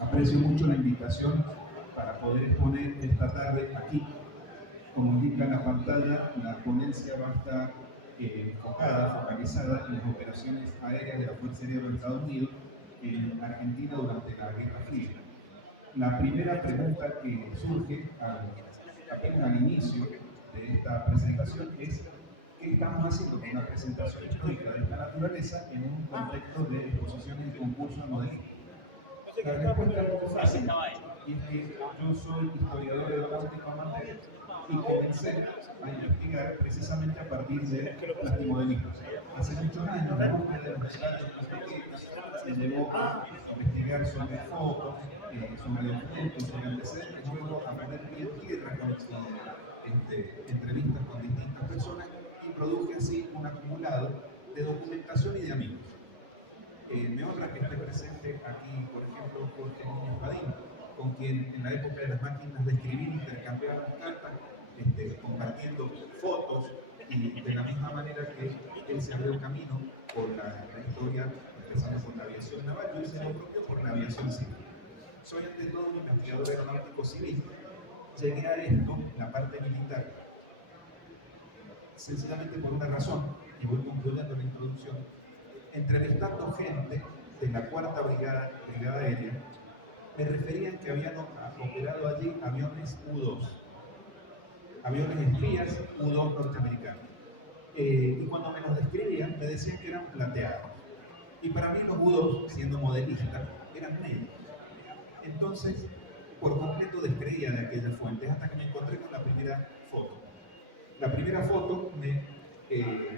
Aprecio mucho la invitación para poder exponer esta tarde aquí. Como indica la pantalla, la ponencia va a estar focalizada en las operaciones aéreas de la Fuerza Aérea de los Estados Unidos en Argentina durante la Guerra Fría. La primera pregunta que surge apenas al inicio de esta presentación es ¿qué estamos haciendo con una presentación histórica de esta naturaleza en un contexto de exposiciones y concursos de modelismo? La respuesta es muy fácil, y es que yo soy historiador aeronáutico amateur y comencé a investigar precisamente a partir de plastimodelismo. Hace muchos años la búsqueda de los detalles más pequeños me llevó a investigar sobre fotos, sobre documentos, sobre antecedentes, luego a poner pie en tierra con entrevistas con distintas personas y produje así un acumulado de documentación y de amigos. Me honra que esté presente aquí, por ejemplo, Jorge Núñez Padín, con quien en la época de las máquinas de escribir intercambiábamos cartas, compartiendo fotos, y de la misma manera que él se abrió camino por la historia, empezando por la aviación naval, yo hice lo propio por la aviación civil. Soy ante todo un investigador aeronáutico civil. Llegué a esto, la parte militar, sencillamente por una razón, y voy concluyendo la introducción. Entrevistando gente de la Cuarta Brigada Aérea, me referían que habían operado allí aviones U-2, aviones espías U-2 norteamericanos. Y cuando me los describían, me decían que eran plateados. Y para mí los U-2, siendo modelista, eran negros. Entonces, por completo descreía de aquellas fuentes hasta que me encontré con la primera foto. La primera foto me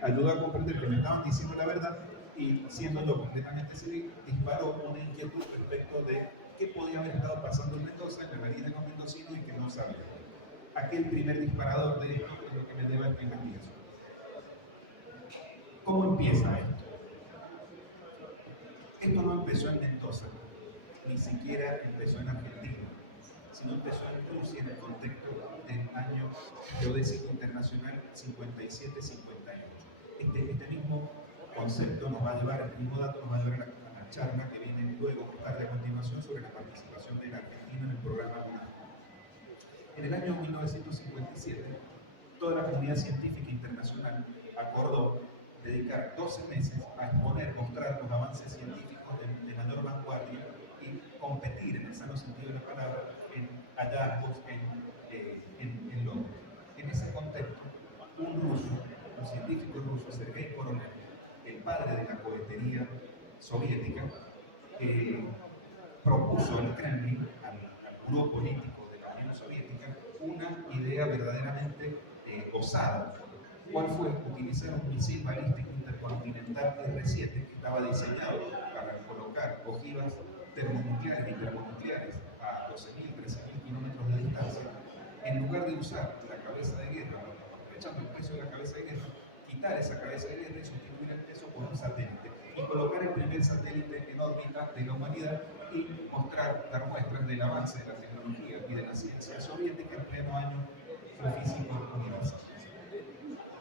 ayudó a comprender que me estaban diciendo la verdad, y siendo yo completamente civil, disparó una inquietud respecto de qué podía haber estado pasando en Mendoza, en la marina con mendocinos, y que no sabía. Aquel primer disparador de esto es lo que me lleva a esta investigación. ¿Cómo empieza esto? Esto no empezó en Mendoza, ni siquiera empezó en Argentina, sino empezó en Rusia en el contexto del año geodésico internacional 57-58. Este mismo concepto nos va a llevar, el mismo dato nos va a llevar a la charla que viene luego, tarde a continuación, sobre la participación de la Argentina en el programa UNAM. En el año 1957, toda la comunidad científica internacional acordó dedicar 12 meses a exponer, mostrar los avances científicos de mayor vanguardia y competir, en el sano sentido de la palabra, en hallazgos en Londres. En ese contexto, un científico ruso, Sergei Korolev, el padre de la cohetería soviética, propuso al Kremlin, al grupo político de la Unión Soviética, una idea verdaderamente osada. ¿Cuál fue? Utilizar un misil balístico intercontinental R-7 que estaba diseñado para colocar ojivas termonucleares y termonucleares a 12.000, 13.000 kilómetros de distancia. En lugar de usar la cabeza de guerra, aprovechando el peso de la cabeza de guerra, quitar esa cabeza de guerra y sustituir el peso por un satélite, y colocar el primer satélite en órbita de la humanidad y dar muestras del avance de la tecnología y de la ciencia soviética en pleno año físico universal.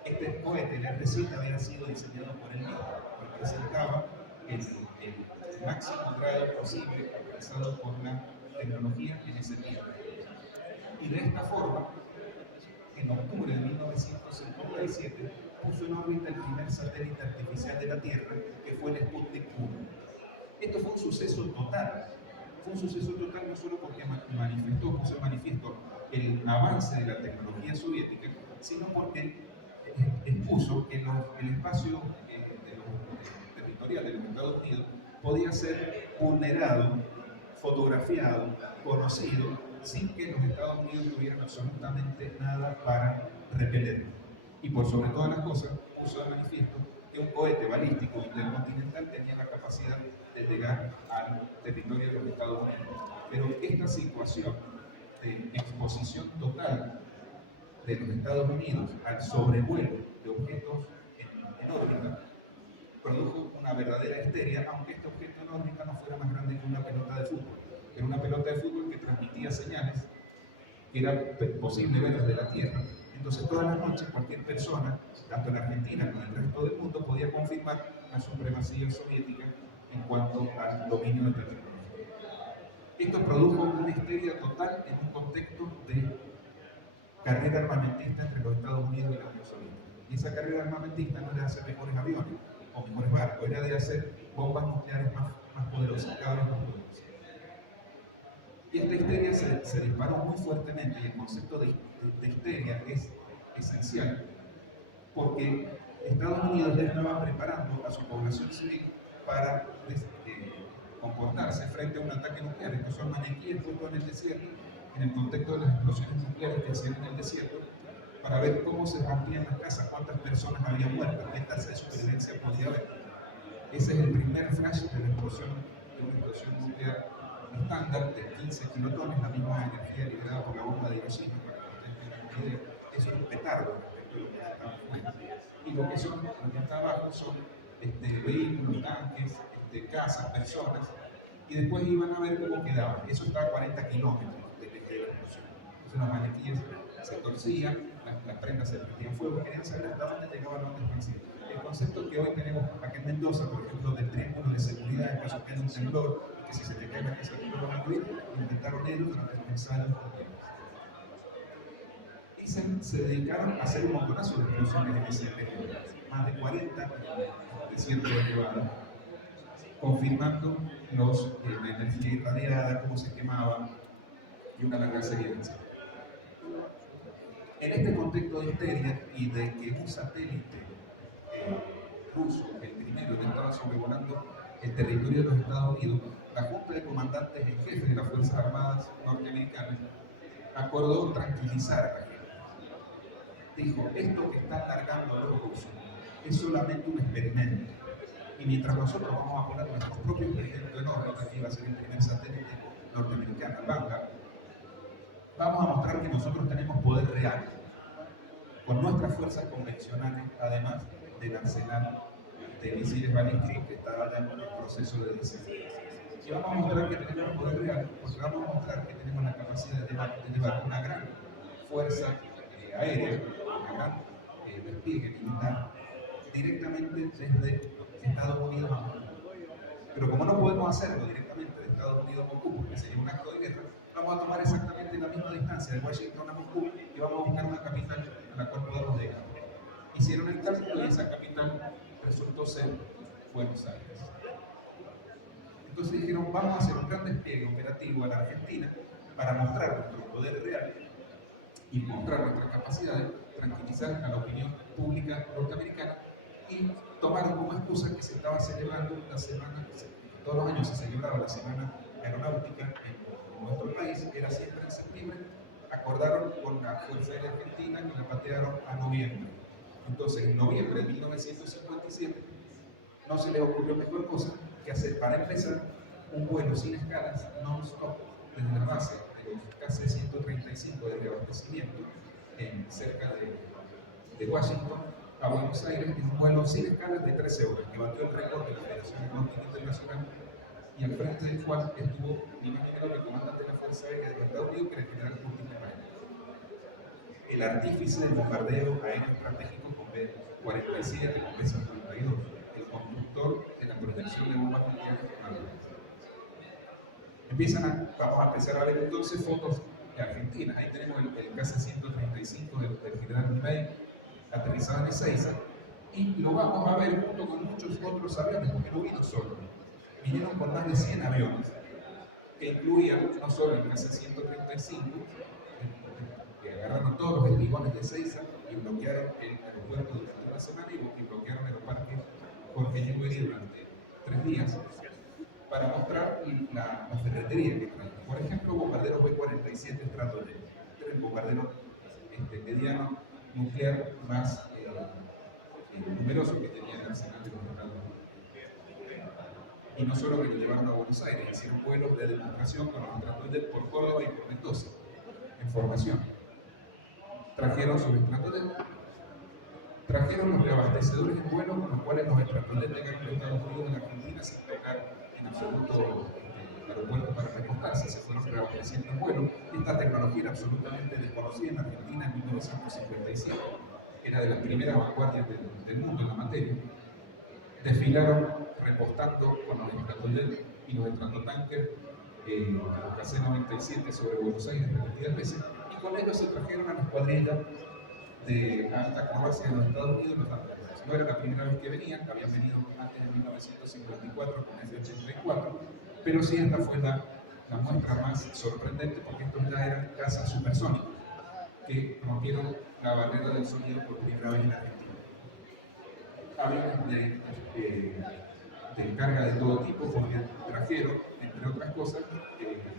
Este cohete, el R-7, había sido diseñado por él mismo, representaba el máximo grado posible alcanzado por la tecnología en ese tiempo. Y de esta forma, en octubre de 1957, puso en órbita el primer satélite artificial de la Tierra, que fue el Sputnik 1. Esto fue un suceso total. Fue un suceso total no solo porque puso en manifiesto el avance de la tecnología soviética, sino porque expuso que el espacio territorial de los Estados Unidos podía ser vulnerado, fotografiado, conocido, sin que los Estados Unidos tuvieran absolutamente nada para repelerlo. Y por sobre todas las cosas, puso de manifiesto que un cohete balístico intercontinental tenía la capacidad de llegar al territorio de los Estados Unidos. Pero esta situación de exposición total de los Estados Unidos al sobrevuelo de objetos en órbita produjo una verdadera histeria, aunque este objeto en órbita no fuera más grande que una pelota de fútbol. Era una pelota de fútbol que transmitía señales que era posible ver desde la Tierra. Entonces, todas las noches, cualquier persona, tanto en Argentina como en el resto del mundo, podía confirmar la supremacía soviética en cuanto al dominio de la tecnología. Esto produjo una histeria total en un contexto de carrera armamentista entre los Estados Unidos y la Unión Soviética. Y esa carrera armamentista no era de hacer mejores aviones o mejores barcos, era de hacer bombas nucleares más poderosas, cada vez más poderosas. Y esta histeria se disparó muy fuertemente, y el concepto de histeria es esencial, porque Estados Unidos ya estaba preparando a su población civil para comportarse frente a un ataque nuclear. Estos son maniquíes puestos en el desierto, en el contexto de las explosiones nucleares que hacían en el desierto, para ver cómo se rompían las casas, cuántas personas habían muerto, qué tasa de supervivencia podía haber. Ese es el primer flash de una explosión nuclear estándar de 15 kilotones, la misma energía liberada por la bomba de Hiroshima, para que ustedes tengan una idea. Eso es un petardo respecto a lo que estamos jugando. Y lo que está abajo son vehículos, tanques, casas, personas, y después iban a ver cómo quedaba. Eso está a 40 kilómetros de la explosión. Entonces las maniquíes se torcían, las prendas se prendían fuego, querían saber hasta dónde llegaba la onda expansiva. El concepto que hoy tenemos acá en Mendoza, por ejemplo, del triángulo de seguridad en caso que haya un temblor, y que si se te cae la casa no lo van a abrir, lo inventaron ellos durante los ensayos. Y se dedicaron a hacer un montonazo de explosiones en ese periodo, más de 40 desiertos de Nevada, confirmando la energía irradiada, cómo se quemaba y una larga serie de cosas. En este contexto de histeria y de que un satélite ruso, el primero que estaba sobrevolando el territorio de los Estados Unidos, la Junta de Comandantes en Jefe de las Fuerzas Armadas norteamericanas acordó tranquilizar a la gente. Dijo, esto que están largando los rusos es solamente un experimento. Y mientras nosotros vamos a poner nuestro propio experimento en órbita, que iba a ser el primer satélite norteamericano, Vanguard, vamos a mostrar que nosotros tenemos poder real, con nuestras fuerzas convencionales, además del arsenal de misiles balísticos que estaba ya en el proceso de diseño. Y vamos a mostrar que tenemos poder real, porque vamos a mostrar que tenemos la capacidad de llevar una gran fuerza aérea, una gran despliegue militar, directamente desde Estados Unidos a Moscú. Pero como no podemos hacerlo directamente de Estados Unidos a Moscú, porque sería un acto de guerra, vamos a tomar exactamente la misma distancia de Washington a Moscú y vamos a buscar una capital a la cual podamos llegar. Hicieron el cálculo y esa capital resultó ser Buenos Aires. Entonces dijeron, vamos a hacer un gran despliegue operativo a la Argentina para mostrar nuestro poder real y mostrar nuestras capacidades, tranquilizar a la opinión pública norteamericana, y tomaron como excusa que se estaba celebrando la semana, todos los años se celebraba la semana aeronáutica en nuestro país, era siempre en septiembre, acordaron con la Fuerza Aérea Argentina y la patearon a noviembre. Entonces, en noviembre de 1957, no se les ocurrió mejor cosa que hacer, para empezar, un vuelo sin escalas, non-stop, desde la base de los KC-135 de reabastecimiento, cerca de Washington, a Buenos Aires, en un vuelo sin escalas de 13 horas, que batió el récord de la Federación Aeronáutica Internacional, y al frente del cual estuvo ni más ni menos que el comandante de la Fuerza Aérea de los Estados Unidos, que era el general Curtis LeMay, el artífice del bombardeo aéreo estratégico con B-47, con B-52, el constructor de la proyección de bombas nucleares con vamos a empezar a ver entonces fotos de Argentina. Ahí tenemos el KC-135 del general LeMay, aterrizado en Ezeiza, y lo vamos a ver junto con muchos otros aviones, porque no vino solo. Vinieron con más de 100 aviones, que incluían no solo el KC-135, que agarraron todos los espigones de Ezeiza y bloquearon el aeropuerto durante una semana y bloquearon el parque Jorge Newbery durante 3 días, para mostrar la ferretería que traen. Por ejemplo, bombarderos B-47 Stratojet, el bombardero mediano nuclear más numeroso que tenía el arsenal de los Estados Unidos. Y no solo que lo llevaron a Buenos Aires, hicieron vuelos de demostración con los Stratojet por Córdoba y por Mendoza, en formación. Trajeron sus Stratojet, trajeron los reabastecedores en vuelo con los cuales los Stratojet llegaron a los Estados Unidos en Argentina sin tocar en absoluto el aeropuerto para repostarse, se fueron reabasteciendo en vuelo. Esta tecnología era absolutamente desconocida en Argentina en 1957, era de las primeras vanguardias del mundo en la materia. Desfilaron repostando con los Stratojet y los Stratotankers los C-97 sobre Buenos Aires repetidas veces, y con ellos se trajeron a la escuadrilla de alta acrobacia de los Estados Unidos los Thunderbirds. No era la primera vez que venían, habían venido antes de 1954 con F-84, pero sí esta fue la muestra más sorprendente porque estos ya eran cazas supersónicos que rompieron la barrera del sonido por primera vez en Argentina. Aviones de carga de todo tipo, porque trajeron, entre otras cosas,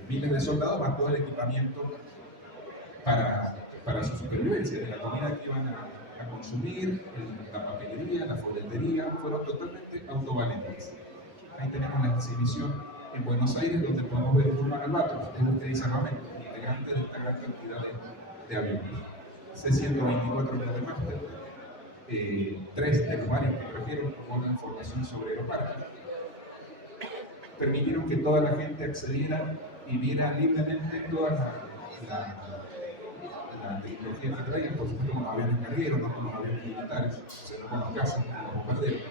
miles de soldados más todo el equipamiento para su supervivencia, de la comida que iban a consumir, la papelería, la folletería, fueron totalmente autovalentes. Ahí tenemos la exhibición en Buenos Aires, donde podemos ver un Turman Albatros, es usted dice armamento, integrante de esta gran cantidad de aviones. C-124 Globemaster, 3 de los varios que trajeron con información sobre Aeroparque, permitieron que toda la gente accediera y viera libremente toda la tecnología que traían, por supuesto con los aviones cargueros, no con los aviones militares, sino con los cazas, con los bombarderos.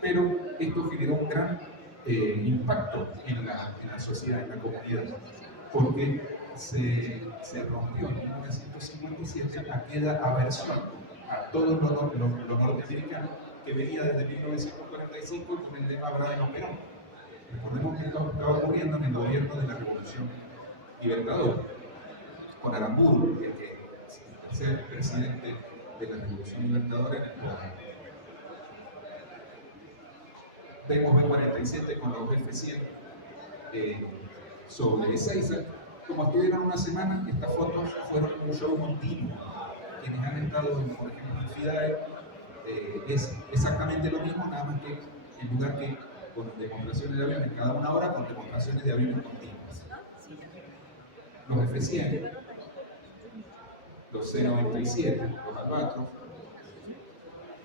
Pero esto generó un gran impacto en la sociedad, en la comunidad, porque se rompió en 1957 aquella aversión a todo lo norteamericano que venía desde 1945 con el lema Abraham Perón. Recordemos que esto estaba ocurriendo en el gobierno de la Revolución Libertadora, con Aramburu, que es el presidente de la Revolución Libertadora en el poder. Vemos B-47 con los F-100 sobre Ezeiza. Como estuvieron una semana, estas fotos fueron un show continuo. Quienes han estado, por ejemplo, en FIDAE, es exactamente lo mismo, nada más que en lugar que con demostraciones de aviones cada una hora, con demostraciones de aviones continuas. Los F-100, los C-97, los Albatros,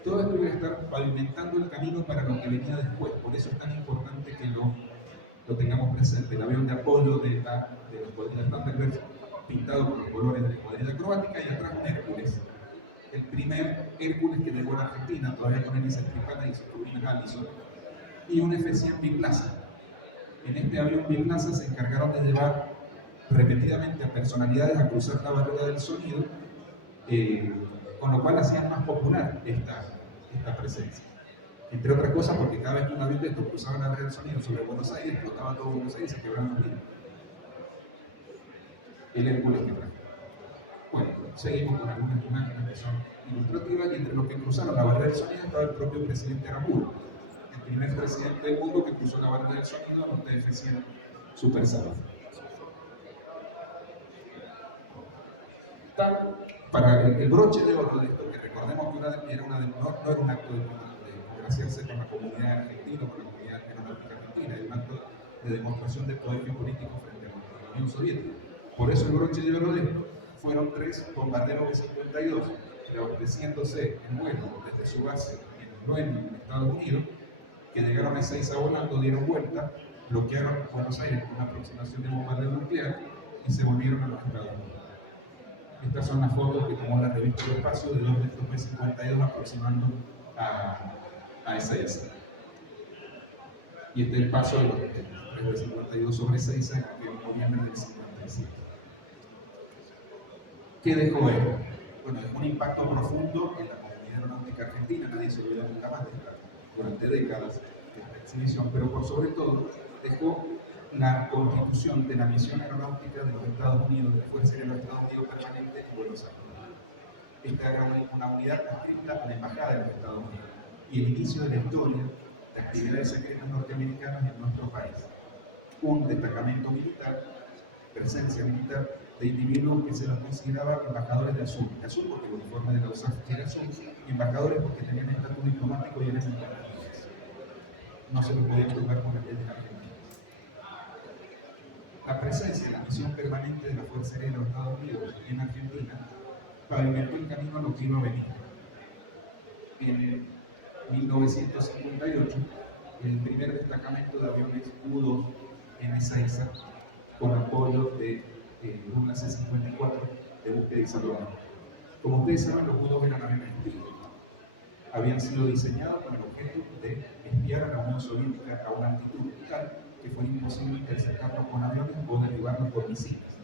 todo esto iba a estar pavimentando el camino para lo que venía después. Por eso es tan importante que lo tengamos presente. El avión de apoyo de la escuadrilla Thunderbird, pintado con los colores de la escuadrilla acrobática, y atrás un Hércules. El primer Hércules que llegó a Argentina, todavía con hélices tripana y sus turbinas Allison, y un F-100 biplaza. En este avión biplaza se encargaron de llevar repetidamente a personalidades a cruzar la barrera del sonido, con lo cual hacían más popular esta presencia. Entre otras cosas porque cada vez que un avión de estos cruzaba la barrera del sonido sobre Buenos Aires, explotaba todo Buenos Aires y se quebraban los vidrios. El Hércules que trajo. Bueno, seguimos con algunas imágenes que son ilustrativas, y entre los que cruzaron la barrera del sonido estaba el propio presidente Aramburu, el primer presidente del mundo que cruzó la barrera del sonido en un TF-100 supersónico. Para el broche de oro de esto, que recordemos que no era un acto de congraciarse con la comunidad argentina, con la comunidad aeronáutica argentina, era un acto de demostración de poder geopolítico frente a la Unión Soviética. Por eso el broche de oro de esto fueron 3 bombarderos B-52, abasteciéndose en vuelo desde su base en Noel, en Estados Unidos, que llegaron a Ezeiza volando, dieron vuelta, bloquearon Buenos Aires con una aproximación de bombardeo nuclear y se volvieron a los Estados Unidos. Estas son las fotos que tomó la revista del Espacio de 2 de estos B-52 aproximando a Ezeiza. Y este es el paso de los B-52 sobre Ezeiza en noviembre del 57. ¿Qué dejó él? Bueno, dejó un impacto profundo en la comunidad aeronáutica argentina, nadie se olvida nunca más de esta, durante décadas de esta exhibición, pero por sobre todo dejó la constitución de la misión aeronáutica de los Estados Unidos, de la Fuerza Aérea de los Estados Unidos permanente en Buenos Aires. Esta era una unidad adscrita a la Embajada de los Estados Unidos y el inicio de la historia de actividades secretas norteamericanas en nuestro país. Un destacamento militar, presencia militar, de individuos que se los consideraba embajadores del sur porque el uniforme de la USAF era azul, y embajadores porque tenían estatus diplomático y eran internacionales. No se lo podían tocar con las leyes argentinas. La presencia de la misión permanente de la Fuerza Aérea de los Estados Unidos en Argentina pavimentó el camino a lo que iba a venir. En 1958, el primer destacamento de aviones U-2 en Ezeiza, con apoyo de una C-54 de búsqueda y salvamento. Como ustedes saben, los U-2 eran aviones espías. Habían sido diseñados con el objeto de espiar a la Unión Soviética a una altitud tal que fuera imposible interceptarlos con aviones o derribarlos por misiles.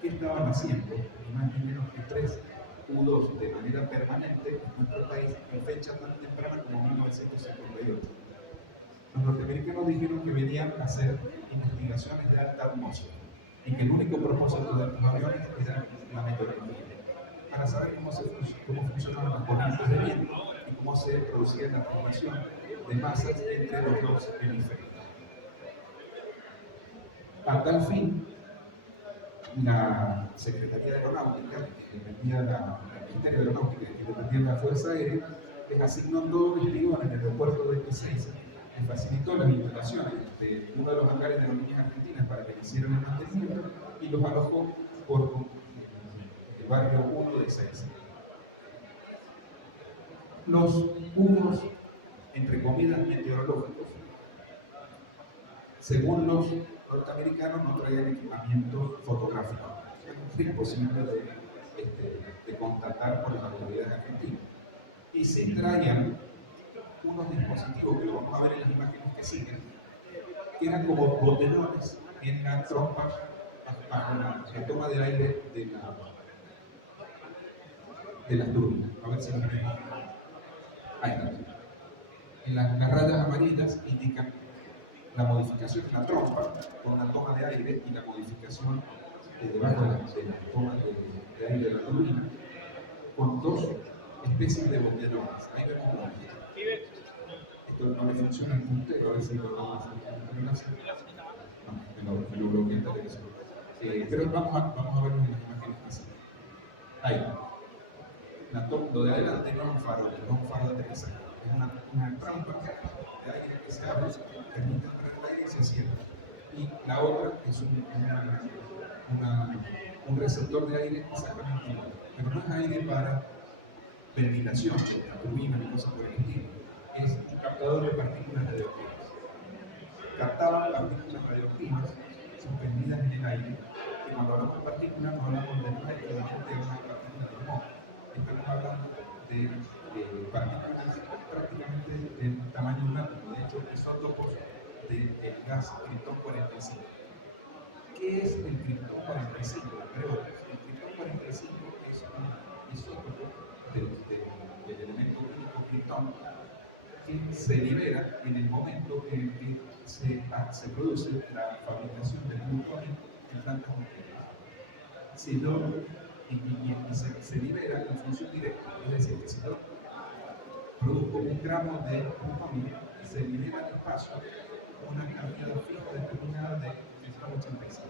¿Qué estaban haciendo? Ni más ni menos que 3 U-2 de manera permanente en nuestro país en fecha tan temprana como 1958. Los norteamericanos dijeron que venían a hacer investigaciones de alta atmósfera y que el único propósito de los aviones era la meteorología, para saber cómo funcionaban las corrientes de viento y cómo se producía la formación de masas entre los dos hemisferios. A tal fin, la Secretaría de Aeronáutica, que dependía del Ministerio de Aeronáutica, que dependía de la Fuerza Aérea, les asignó todo el espigón en el aeropuerto de Ezeiza, les facilitó las instalaciones de uno de los hangares de aerolíneas argentinas para que hicieran el mantenimiento y los alojó por el barrio 1 de Ezeiza. Los humos, entre comillas, meteorológicos, según los norteamericanos, no traían equipamiento fotográfico. Es imposible de constatar por las autoridades argentinas. Y sí traían unos dispositivos que lo vamos a ver en las imágenes que siguen, que eran como botellones en la trompa bajo la toma de aire de las turbinas. A ver si lo ven. Ahí está. Las rayas amarillas indican la modificación en la trompa con la toma de aire y la modificación debajo de la toma de aire de la turbina con dos especies de botellones. Ahí vemos uno. Esto no le funciona el puntero, a ver si lo vamos a hacer. No, me lo bloqueé en televisión. Pero vamos a verlo en las imágenes que siguen. Ahí. Lo de adelante no es un faro, no es un faro de aterrizaje. Es una trampa de aire que se abre, permite entrar el aire y se cierra. Y la otra es un receptor de aire exactamente igual. Pero no es aire para ventilación, la turbina ni cosas por el estilo. Es un captador de partículas radioactivas. Captaban partículas radioactivas suspendidas en el aire. Y cuando hablamos de partículas, no hablamos de una equivalente a una partícula de hormón. Estamos hablando de partículas prácticamente del tamaño de un átomo, de hecho isótopos del gas Krypton 45. ¿Qué es el Krypton 45? El Krypton 45 es un isótopo del elemento químico Krypton que se libera en el momento en el que se produce la fabricación del plutonio en plantas nucleares. Y se libera en función directa, es decir, que si yo produzco 1 gramo de plutonio, se libera al espacio una cantidad fija determinada de 85.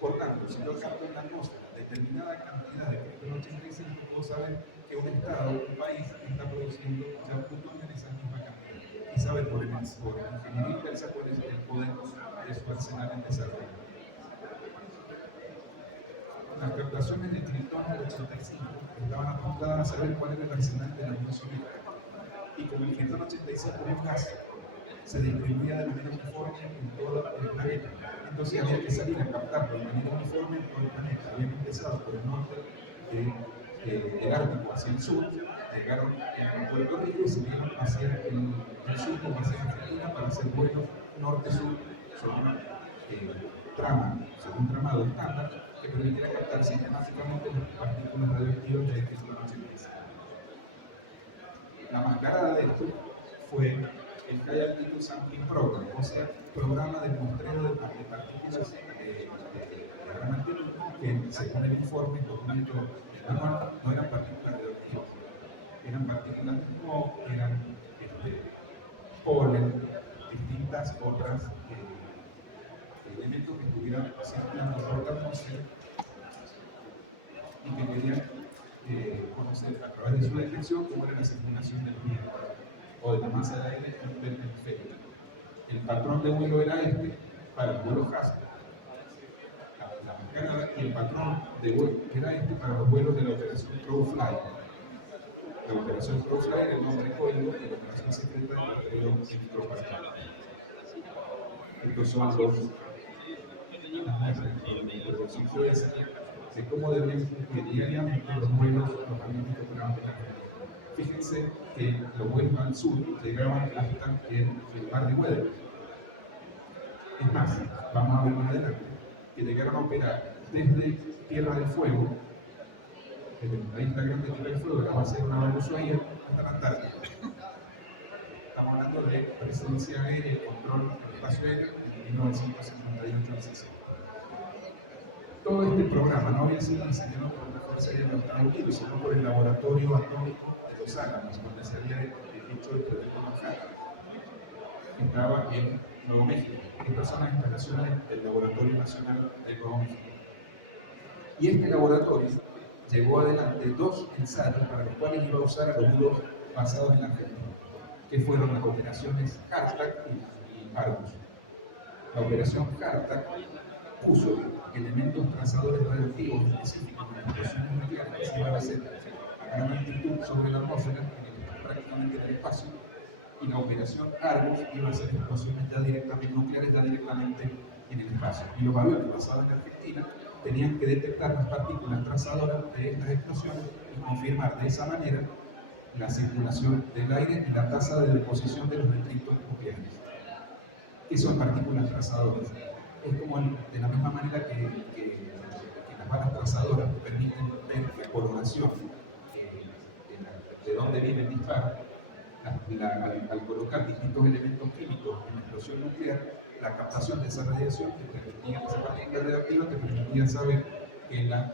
Por tanto, si yo capto en la atmósfera determinada cantidad de 85, puedo saber que un estado, un país, está produciendo ya plutonio en esa misma cantidad. Y saber por ingeniería inversa cuál es el poder de su arsenal en desarrollo. Las captaciones de Krypton 85 estaban apuntadas a saber cuál era el arsenal de la Unión Soviética. Y como el Krypton 85 es un gas, se distribuía de manera uniforme en todo el planeta. Entonces había que salir a captarlo de manera uniforme en todo el planeta. Habían empezado por el norte del Ártico hacia el sur, llegaron en Puerto Rico y siguieron hacia el sur, como hacia Argentina, para hacer vuelos norte-sur sobre un tramado estándar que permitiera captar sistemáticamente las partículas radioactivas de Krypton 85. La mascarada de esto fue el High Altitude Sampling Program, o sea, programa de muestreo de partículas de gran altitud, que según el informe, el documento anual, no eran partículas radioactivas, eran partículas de smog, eran polen, distintas otras elementos que estuvieran circulando por la atmósfera y que querían conocer a través de su detección cómo era la circulación del viento o de la masa de aire en el hemisferio. El patrón de vuelo era para el vuelo HASP, la mascarada, y el patrón de vuelo era para los vuelos de la operación Crowfly. La operación Crowfly era el nombre código de la operación secreta del rastreo micropartículas. Estos son las muestras de cómo deberían cumplir diariamente los vuelos, los aviones que operaban en la Tierra. Fíjense que los vuelos al sur llegaban hasta el mar de Weddell. Es más, vamos a ver más adelante, que llegaron a operar desde Tierra del Fuego, desde la isla grande de Tierra del Fuego, la base de Naval Ushuaia, hasta la Antártida. Estamos hablando de presencia aérea y control del espacio aéreo en 1958 al 60. Todo este programa no había sido diseñado por la Fuerza Aérea de los Estados Unidos, sino por el Laboratorio Atómico de Los Álamos, donde se había hecho el proyecto Manhattan, que estaba en Nuevo México. Estas son las instalaciones del Laboratorio Nacional de Nuevo México. Y este laboratorio llevó adelante 2 ensayos para los cuales iba a usar aerobudos basados en la Argentina, que fueron las operaciones Hartak y Argus. La operación Hartak puso elementos trazadores radioactivos específicos en las explosiones nucleares que se iban a hacer a gran altitud sobre la atmósfera, prácticamente en el espacio, y la operación Argus iba a hacer explosiones nucleares ya directamente en el espacio. Y los aviones basados en Argentina tenían que detectar las partículas trazadoras de estas explosiones y confirmar de esa manera la circulación del aire y la tasa de deposición de los detritos nucleares. ¿Qué son partículas trazadoras? Es como de la misma manera que las balas trazadoras permiten ver la coloración de dónde viene el disparo. Al colocar distintos elementos químicos en la explosión nuclear, la captación de esa radiación te permitía, esa partícula radioactiva te permitía saber que las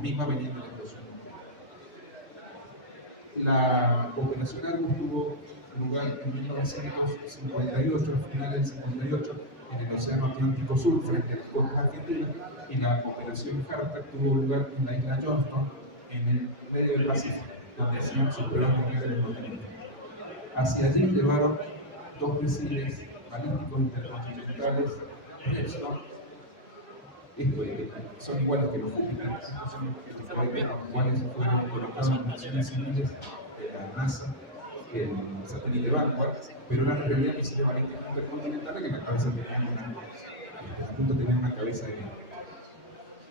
mismas venían de la explosión nuclear. La operación Argus tuvo lugar en 1958, a finales del 58, en el Océano Atlántico Sur, frente a las costas argentinas, y la operación Hartak tuvo lugar en la isla Johnston, en el medio del Pacífico, donde hacían sus pruebas nucleares los norteamericanos. Hacia allí llevaron 2 misiles balísticos intercontinentales Redstone. Son iguales que los Júpiter, son los cuales fueron colocados en misiones civiles de la NASA, el satélite Vanguard, pero eran en realidad misiles balísticos intercontinentales que en la cabeza tenían una cabeza de negro.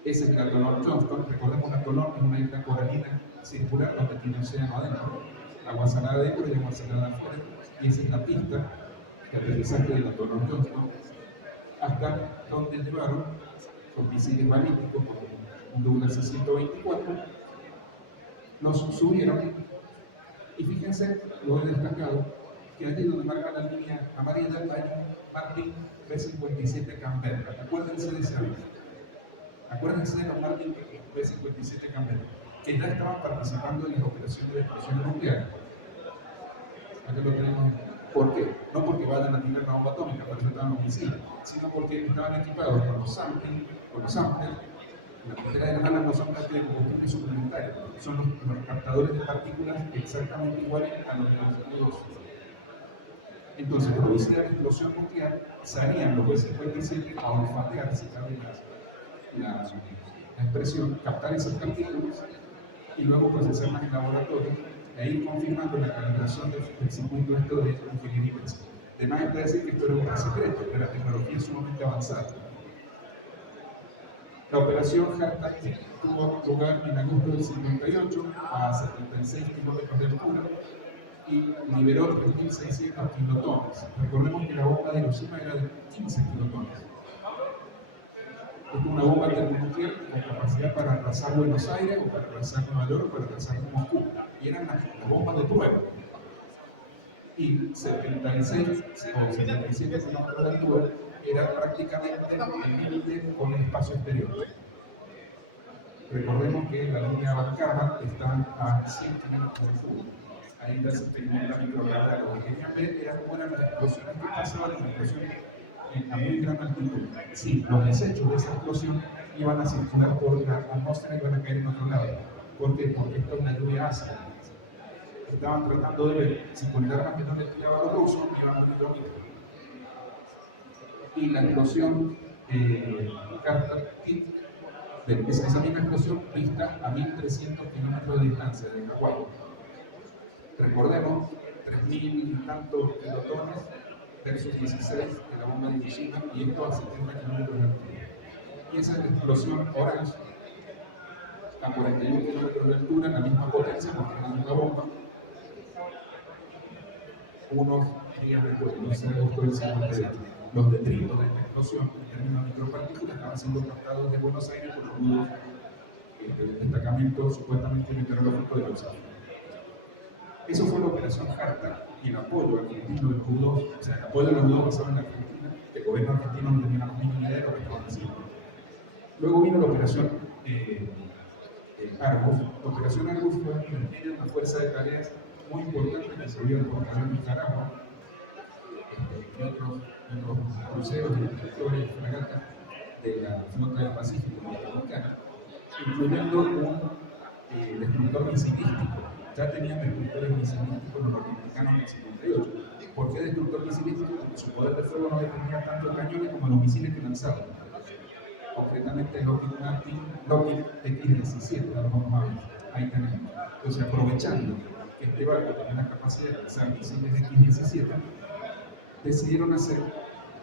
Ese es el atolón Johnston. Recordemos, el atolón es una isla coralina circular donde tiene océano adentro, agua salada adentro y agua salada afuera, y esa es la pista de aterrizaje del atolón Johnston, hasta donde llevaron con misiles balísticos, con un Douglas C-124, nos subieron, y fíjense, lo he destacado, que allí donde marca la línea amarilla hay un Martin B-57 Canberra. Acuérdense de ese avión. Acuérdense de los Martin B-57 Canberra, que ya estaban participando en las operaciones de explosión nuclear. Aquí lo tenemos. ¿Por qué? No porque vayan a tirar una bomba atómica, para eso estaban los misiles, sino porque estaban equipados con los samplers. La primera de las alas no son tanques de combustible suplementario, son los captadores de partículas exactamente iguales a los de los escudos. Entonces, producida la explosión nuclear, salían los B-57 a olfatear, si cabe la expresión, captar esas partículas y luego procesarlas en laboratorio e ir confirmando la calibración del circuito esto de ingeniería inversa. Además, está decir que esto era un secreto, que la tecnología es sumamente avanzada. La operación Hartak tuvo lugar en agosto del 58 a 76 kilómetros de altura y liberó 3.600 kilotones. Recordemos que la bomba de Hiroshima era de 15 kilotones. Es una bomba termonuclear con capacidad para arrasar Buenos Aires, o para arrasar Nueva York, o para arrasar Moscú. Y eran las bombas de prueba. Y 76 o 77 kilómetros de altura era prácticamente el límite con el espacio exterior. Recordemos que la línea Valcarra está a 100 kilómetros de altura. Ahí ya se experimenta microgravedad. Lo que querían ver era cómo eran las explosiones que pasaban, las explosiones a muy gran altitud. Sí, los desechos de esa explosión iban a circular por la atmósfera y iban a caer en otro lado. ¿Por qué? Porque esto es una lluvia ácida. Estaban tratando de ver si con el arma que no les tiraban los rusos iban a morir los mismos. Y la explosión Hartak-Tit, esa misma explosión vista a 1.300 kilómetros de distancia de Hawái. Recordemos, 3.000 y tantos kilotones versus 16 de la bomba de Hiroshima, y esto a 70 kilómetros de altura. Y esa es la explosión Orange, a 41 kilómetros de altura, la misma potencia, porque es la misma bomba. Unos días después, el 11 de agosto del 58. los detritos de esta explosión, en términos de micropartículas, estaban siendo captados de Buenos Aires por los nudos del destacamento supuestamente meteorológico de los Alpes. Eso fue la operación Harta y el apoyo argentino de los U-2, o sea, el apoyo de los U-2 basado en la Argentina, el gobierno argentino no tenía la mínima idea de lo que estaban haciendo. Luego vino la operación Argos. La operación Argos fue una fuerza de tareas muy importante que se vio por en Nicaragua, y otros cruceros y destructores y fragatas de la flota del Pacífico norteamericana, incluyendo un destructor misilístico. Ya tenían destructores misilísticos los norteamericanos en el 58. ¿Por qué destructor misilístico? Porque su poder de fuego no dependía tanto de cañones como los misiles que lanzaban. Concretamente Lockheed Martin, Lockheed X-17, ya lo vamos a ver. Ahí tenemos. Entonces, aprovechando que este barco tenía la capacidad de lanzar misiles X-17, decidieron hacer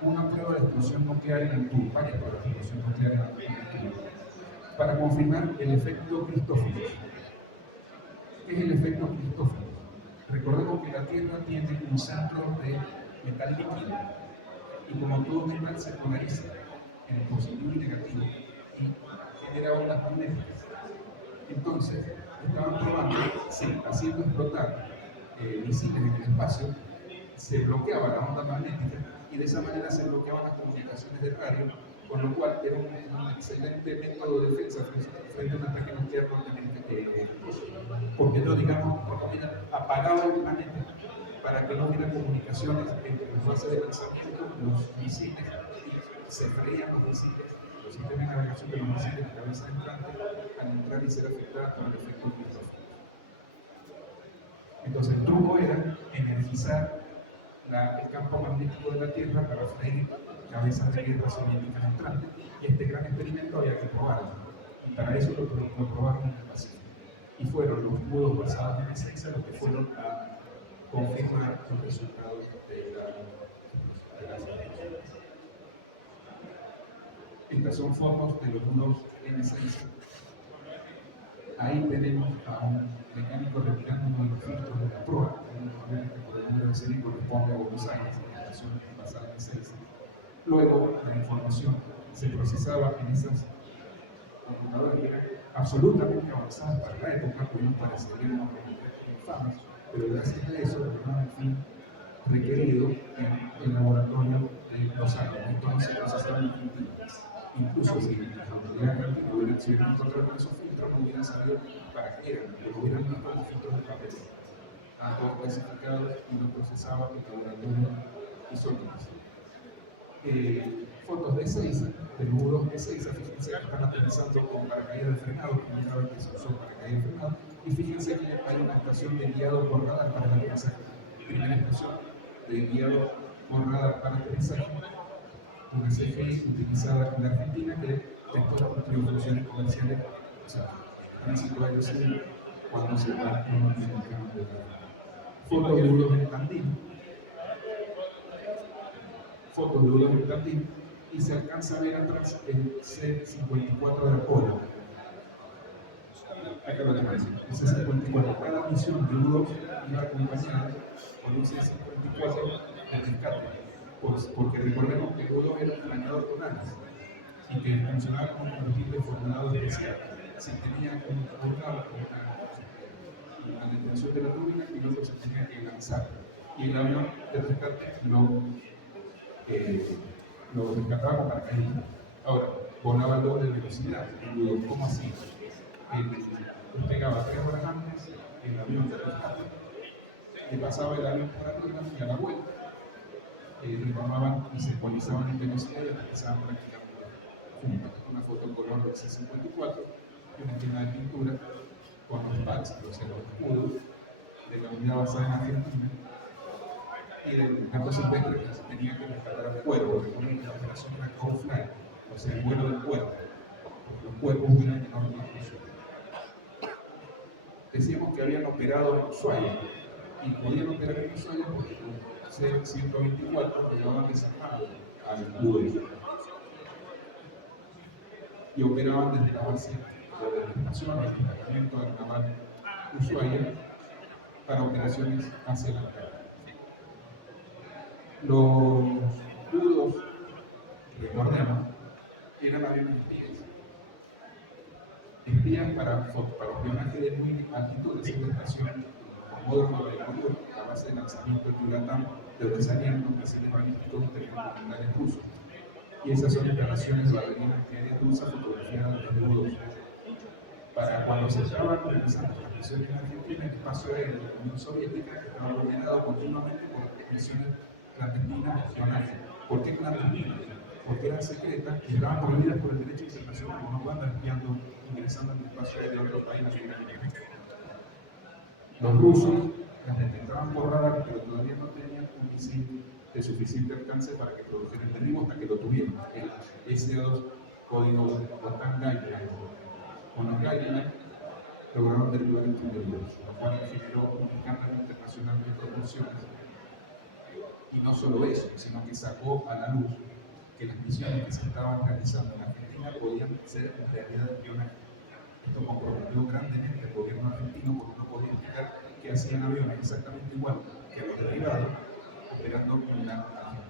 una prueba de explosión nuclear en Antú, varias pruebas de explosión nuclear en Antú, para confirmar el efecto Christophilus. ¿Qué es el efecto Christophilus? Recordemos que la Tierra tiene un centro de metal líquido y como todo metal se polariza en el positivo y negativo y genera ondas magnéticas. Entonces, estaban probando si haciendo explotar misiles en el espacio se bloqueaba la onda magnética y de esa manera se bloqueaban las comunicaciones de radio, con lo cual era un excelente método de defensa frente a un ataque nuclear norteamericano, porque no, digamos, apagaba el planeta para que no hubiera comunicaciones entre las bases de lanzamiento, los misiles, y se freían los misiles, los sistemas de navegación de los misiles de cabeza entrante al entrar y ser afectados por el efecto Christophilus. Entonces el truco era energizar el campo magnético de la Tierra para freír cabezas de guerra soviéticas entrantes, y este gran experimento había que probarlo, y para eso lo probaron en el Pacífico. Y fueron los nudos basados en Ezeiza los que fueron a confirmar los resultados de la explosión. Estas son fotos de los nudos en Ezeiza. Ahí tenemos a un mecánico retirando uno de los filtros de la proa, que por el número de serie corresponde a Buenos Aires, en la estación basada en Ezeiza. Luego, la información se procesaba en esas computadoras que eran absolutamente avanzadas para la época, que no parecerían unos infames, pero gracias a eso lograron al fin requerido en el laboratorio de Los Ángeles. Esto no se procesaba en Argentina. Incluso si las autoridades argentinas hubieran encontrado esos filtros, no hubieran sabido para qué eran, pero hubieran visto como filtros de papel. Estaban todos clasificados y lo procesaba el laboratorio Isótopos. Fotos de Ezeiza, de nudos de Ezeiza, fíjense que están aterrizando con paracaídas de frenado, primera vez que se usó paracaídas de frenado, y fíjense que hay una estación de guiado por radar para el aterrizaje. Primera estación de guiado por radar para aterrizaje, una CGI utilizada en la Argentina que después cumplió funciones comerciales, o sea, tránsito aéreo civil, cuando se va en el campo de la fotos de nudos en Tandil. Fotos de nudos en Tandil, y se alcanza a ver atrás el C-54 de Apolo. Acá lo tenemos, el C-54. Cada misión de U-2 iba acompañada por un C-54 de rescate, porque recordemos que el U-2 era un planeador con alas y que funcionaba como un combustible formulado especial. Si tenía una detención de la turbina, el piloto se tenía que lanzar y el avión de rescate lo rescataba con paracaídas. Ahora, volaba a doble velocidad. ¿Cómo así? Despegaba 3 horas antes el avión de rescate, le pasaba el avión por arriba y a la vuelta retomaban y se ecualizaban en velocidad y aterrizaban prácticamente juntos. Una foto en color del C-54 y una esquema de pintura con los pads, o sea, los escudos de la unidad basada en Argentina y del campo silvestre que se tenía que rescatar al cuervo. Recuerden que la operación era Cold Flight, o sea, el vuelo del cuervo, porque los cuervos vuelan enormemente. Decíamos que habían operado en Ushuaia y podían operar en Ushuaia porque el C-124 lo llevaban desarmado al UDE y operaban desde la base de la estación, el destacamento del naval Ushuaia para operaciones hacia la Antártida. Los nudos recordemos, eran aviones espías para espionaje de muy altitud, es la estación Cosmódromo de Baikonur, la base de lanzamiento de Yucatán, de donde salían los misiles balísticos intercontinentales rusos. Y esas son instalaciones de batería antiaérea rusa fotografiadas desde U-2. Para cuando se estaban realizando las misiones en Argentina, el espacio aéreo de la Unión Soviética estaba dominado continuamente por misiones clandestinas de espionaje. ¿Por qué clandestinas? Porque eran secretas y estaban prohibidas por el derecho internacional, como no pueden andar espiando, ingresando en el espacio aéreo de otro país. Los rusos las detectaban por radar, pero todavía no tenían un misil de suficiente alcance para que produjeran el derribo hasta que lo tuvieron. El S-2, código OTAN Guideline, con los Guideline lograron derribar el primer vuelo, lo cual generó un escándalo internacional de proporciones. Y no solo eso, sino que sacó a la luz que las misiones que se estaban realizando en Argentina podían ser en realidad espionaje. Esto comprometió grandemente al gobierno argentino porque no podía explicar que hacían aviones exactamente igual que los derribados operando en la Argentina.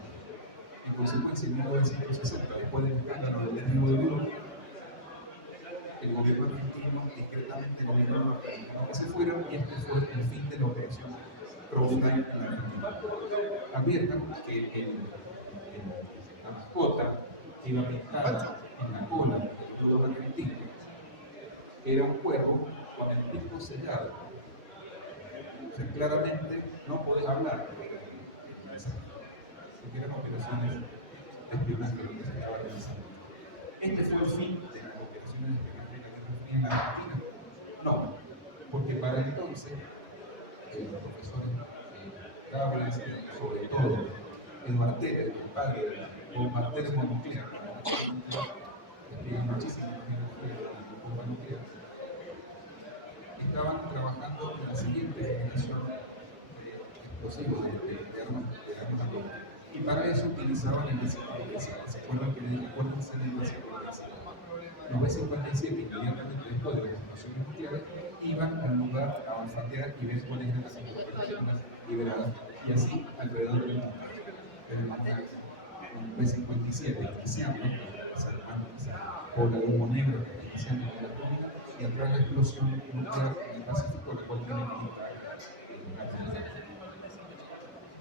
En consecuencia, en 1960, después del escándalo del derribo de Duro, el gobierno argentino discretamente gobernó a los argentinos que se fueron y este fue el fin de la operación Crosstime en la Argentina. Adviertan que la mascota que iba pintada en la cola del escudo argentino era un cuervo con el pico sellado. O sea, claramente no podés hablar porque eran operaciones de espionaje lo que se estaba realizando. ¿Este fue el fin de las operaciones de espionaje en la Argentina? No, porque para entonces los profesores Gabriel, sobre todo Eduardo Teller, el padre de la bomba termonuclear, explica muchísimo la bomba nuclear, estaban trabajando en la siguiente generación de explosivos, de armas atómicas. Y para eso utilizaban el B-57. ¿Se acuerdan que les dije cuál es el B-57? Los B-57, inmediatamente después de las explosiones nucleares, iban al lugar a olfatear y ver cuáles eran las informaciones liberadas. Y así alrededor del mundo. Un B-57 iniciando, salvando esa ola de humo negro que está iniciando en la atómica, y atrás la explosión nuclear en el Pacífico, la cual tiene que ir.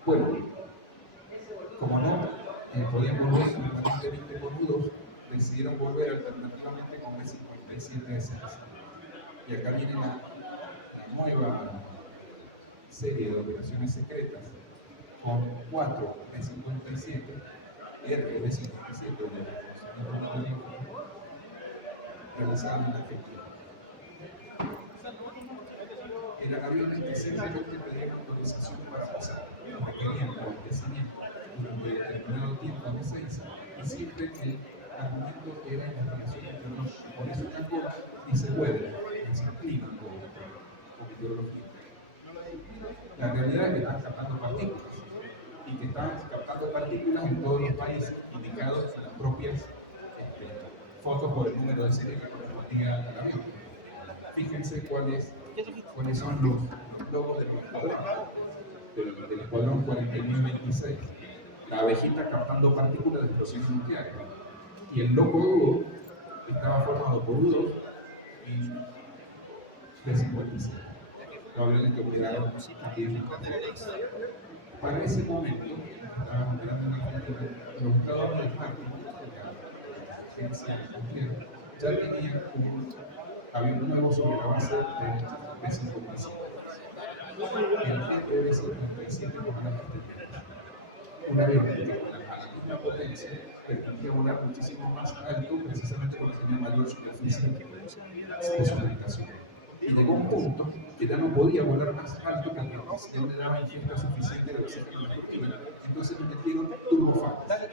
Bueno, como no podían volver permanentemente con U-2, decidieron volver alternativamente con B-57S. Y acá viene la nueva serie de operaciones secretas con 4 B-57, B-57, realizadas en Argentina. Eran aviones que simplemente pedían autorización para pasar, requerían el abastecimiento durante determinado tiempo de 6 y siempre el argumento era investigación meteorológica. Por eso Cancún dice Weather, que se inclina con meteorología. La realidad es que están captando partículas y que están captando partículas en todos los países indicados en las propias fotos por el número de serie que correspondía al avión. Fíjense cuáles son los logos del escuadrón 4926. La abejita captando partículas de explosiones nucleares. Y el loco dúo estaba formado por U-2 y B-57. Los aviones que operaron aquí en Para ese momento, estaban operando en Argentina, los Estados Unidos, la agencia nuclear, ya tenían un avión nuevo sobre la base de B-57. El B-57 como la gente, una avión que con la misma potencia permitía volar muchísimo más alto, precisamente porque tenía mayor superficie de su ubicación. Y llegó un punto que ya no podía volar más alto porque no le daba ingesta suficiente de oxígeno a la turbina. Entonces le metieron turbofanes.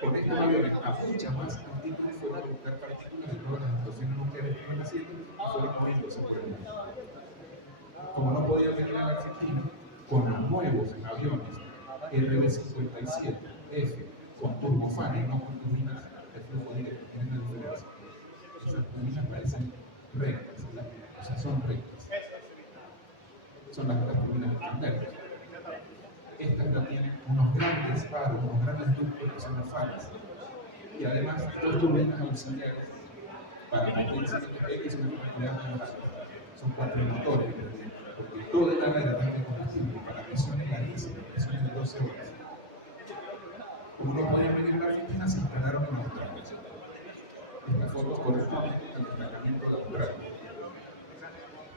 Con estos aviones a mucha más altitud fueron a buscar partículas de todas las explosiones nucleares que iban haciendo y fueron moviéndose por el mundo. Como no podía venir a la Argentina, con los nuevos aviones RB-57F con turbofanes, no con turbinas de flujo directo, tienen una diferencia. Esas turbinas parecen rectas, o sea, son rectas. Son las turbinas estándares. Estas no tienen unos grandes faros, unos grandes ductos que son los faros. Y además, estos turbinas auxiliares para potencia que son actividades son cuatro motores, porque toda el área era de combustible para misiones larguísimas, misiones de 12 horas. Como no podían venir a la Argentina, se instalaron en Australia. Estas fotos corresponden al destacamento de Australia.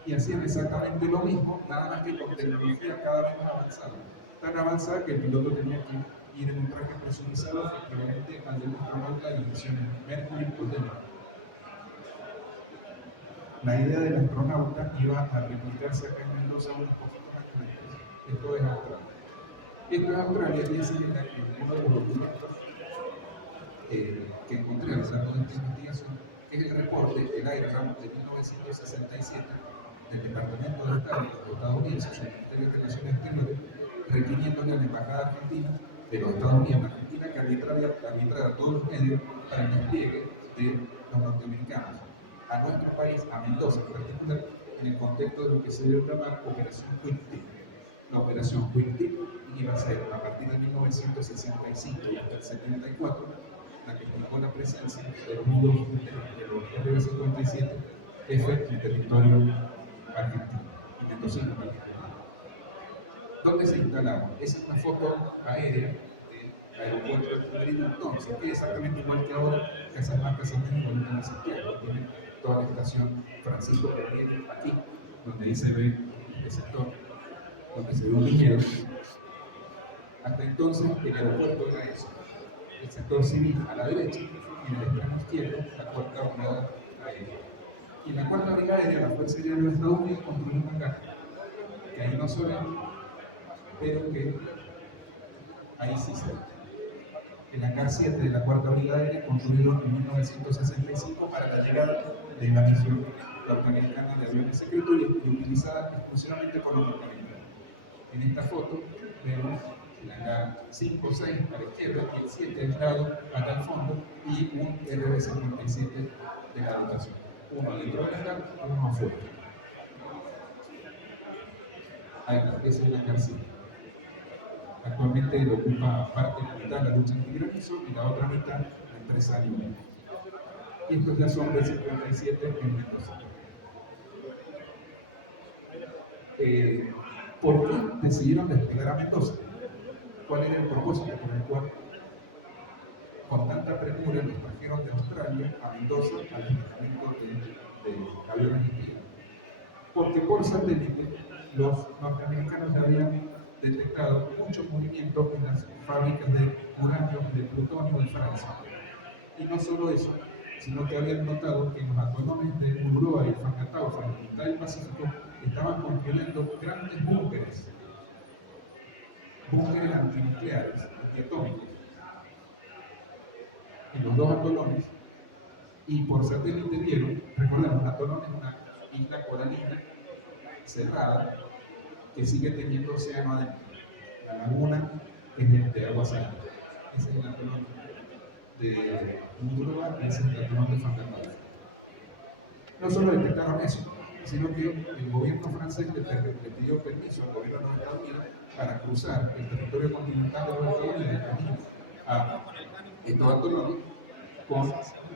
Y hacían exactamente lo mismo, nada más que con tecnología cada vez más avanzada. Tan avanzada que el piloto tenía que ir en un traje presurizado equivalente al de un astronauta de misiones Mercury o Potemkin. La idea del astronauta iba a replicarse acá en Mendoza unos poquitos años antes. Esto es Australia. Esto es Australia y ese era uno de los documentos que encontré al hacer toda esta investigación, que es el reporte del AIRRAM de 1967 del Departamento de Estado de los Estados Unidos, el Ministerio de Relaciones Exteriores, requiriéndole a la Embajada Argentina de los Estados Unidos en Argentina que arbitrara todos los medios para el despliegue de los norteamericanos a nuestro país, a Mendoza en particular, en el contexto de lo que se dio llamar Operación Quick Tip. La Operación Quick Tip iba a ser a partir de 1965 y hasta el 74 la que implicó la presencia de los nudos de los RB-57 F en el territorio argentino y mendocino en particular. ¿Dónde se instalaron? Esa es una foto aérea del aeropuerto de Madrid entonces, que es exactamente igual que ahora, que esas marcas son igualitas en Santiago, tiene toda la estación Francisco Gabriel aquí, donde ahí se ve el sector, donde se ve un viñedo. Hasta entonces el aeropuerto era eso, el sector civil a la derecha y en el extremo izquierdo la cuarta brigada aérea. Y la cuarta brigada aérea, la Fuerza Aérea de los Estados Unidos, construyó un hangar, que ahí no se ve, pero que ahí sí se ve. El hangar 7 de la cuarta brigada aérea, construido en 1965 para la llegada de la misión norteamericana de aviones secretos y utilizada exclusivamente por los norteamericanos. En esta foto vemos el hangar 5 o 6 a la izquierda y el 7 aislado acá al fondo y un RB-57 de la dotación. Uno dentro del hangar, uno afuera. Ahí está, ese es el hangar 7. Actualmente lo ocupa parte de la mitad de la lucha antigranizo y la otra mitad la empresa Libre. Y estos ya son del 57 en Mendoza. ¿Por qué decidieron despegar a Mendoza? ¿Cuál era el propósito por el cual con tanta premura los trajeron de Australia a Mendoza al destacamento de aviones argentinos? Porque por satélite los norteamericanos ya habían detectado muchos movimientos en las fábricas de uranio y de plutonio de Francia. Y no solo eso, sino que habían notado que en los atolones de Mururoa y Fangataufa, en la mitad del Pacífico, estaban construyendo grandes búnkeres antinucleares, antiatómicos, en los dos atolones, y por satélite vieron, recordemos, un atolón es una isla coralina cerrada que sigue teniendo océano adentro. La laguna es de agua salada. Ese es el atolón de Mururoa y ese es el atolón de Fangataufa. No solo detectaron eso, sino que el gobierno francés le pidió permiso al gobierno de los Estados Unidos para cruzar el territorio continental de los Estados Unidos a estos atolones con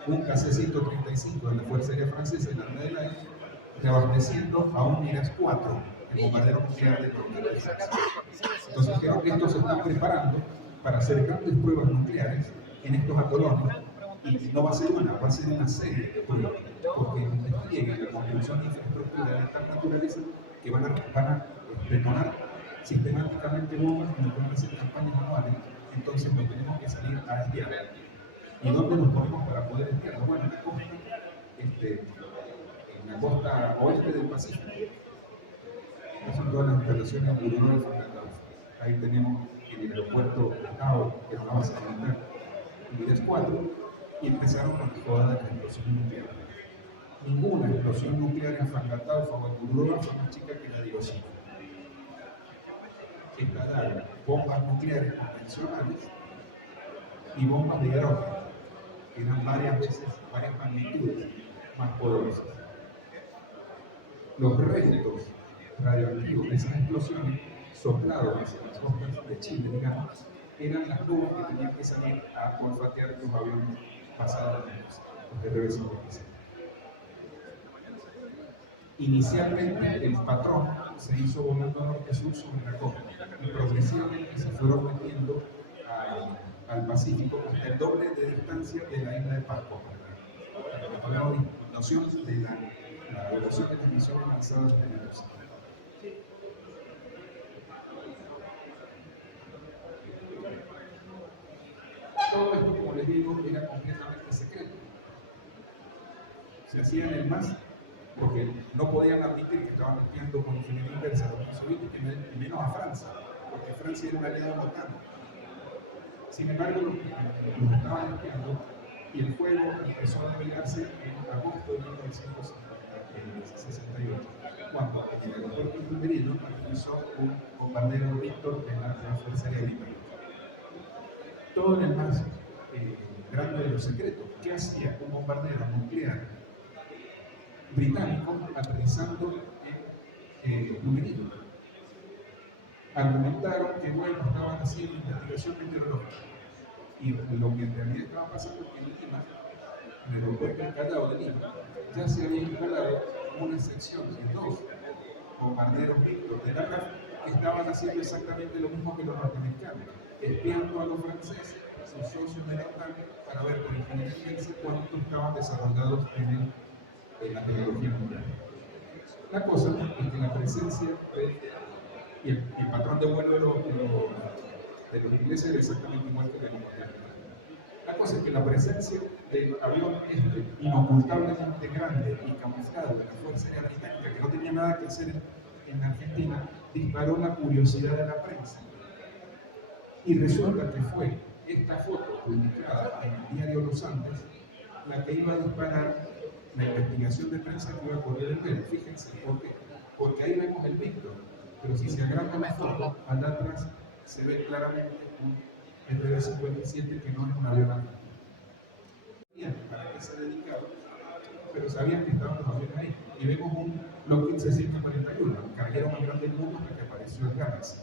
un KC-135 de la Fuerza Aérea Francesa en la Armada del Aire, reabasteciendo a un Mirage 4, el bombardero nuclear de Francia. Entonces dijeron que estos se están preparando para hacer grandes pruebas nucleares en estos atolones, y no va a ser una, va a ser una serie de pruebas, porque llegue la construcción de infraestructura de tal naturaleza que van a detonar sistemáticamente bombas y van a hacer campañas anuales. Entonces nos tenemos que salir a espiar. ¿Y dónde nos ponemos para poder espiarlo? Bueno, en la costa oeste del Pacífico. Estas son todas las instalaciones de Mururoa y Fangataufa. Ahí tenemos el aeropuerto Estado, que es una base militar, Mirage 4, y empezaron con la joda de la explosión nuclear. Ninguna explosión nuclear en Fangataufa o en Mururoa fue más chica que la de Hiroshima. Instalaron bombas nucleares convencionales y bombas de hidrógeno, que eran varias magnitudes más poderosas. Los restos radioactivos de esas explosiones, soplados hacia las costas de Chile, digamos, eran las nubes que tenían que salir a olfatear los aviones pasados de los RB-56. Inicialmente el patrón se hizo volando norte-sur sobre la costa y progresivamente se fueron metiendo al Pacífico hasta el doble de distancia de la isla de Pascua. Para la noción de la velocidad de transmisión avanzada de la velocidad. Todo esto, como les digo, era completamente secreto. Se hacía en el MAS porque no podían admitir que estaban espiando con ingeniería inversa a la Unión Soviética y menos a Francia, porque Francia era un aliado de la OTAN. Sin embargo, los estaban espiando y el fuego empezó a despegarse en agosto de 1968, cuando en el aeropuerto Infanterino aterrizó un bombardero Víctor de la Fuerza Aérea Británica. Todo en el más grande de los secretos. ¿Qué hacía un bombardero nuclear británico aterrizando en Numerino? Argumentaron que bueno, estaban haciendo investigación meteorológica y lo que en realidad estaba pasando es que en Lima, en el aeropuerto del Callao de Lima, ya se había instalado una sección de 2 bombarderos Víctor de la RAF que estaban haciendo exactamente lo mismo que los norteamericanos, espiando a los franceses, sus socios de la OTAN, para ver por ingeniería cuánto estaban desarrollados en la tecnología mundial. La cosa es que la presencia y el patrón de vuelo de los ingleses era exactamente igual que de los norteamericanos. La cosa es que la presencia del avión inocultablemente grande y camuflado de la Fuerza Aérea Británica, que no tenía nada que hacer en Argentina, disparó la curiosidad de la prensa. Y resulta que fue esta foto publicada en el diario Los Andes la que iba a disparar la investigación de prensa que iba a correr el velo. Fíjense, ¿por qué? Porque ahí vemos el Víctor, pero si se agranda la foto, allá atrás se ve claramente un RB-57 que no es un avión argentino. ¿Para qué se dedicaba? Pero sabían que estaban los aviones ahí. Y vemos un Lockheed C-141, el carguero más grande del mundo hasta que apareció el Galaxy.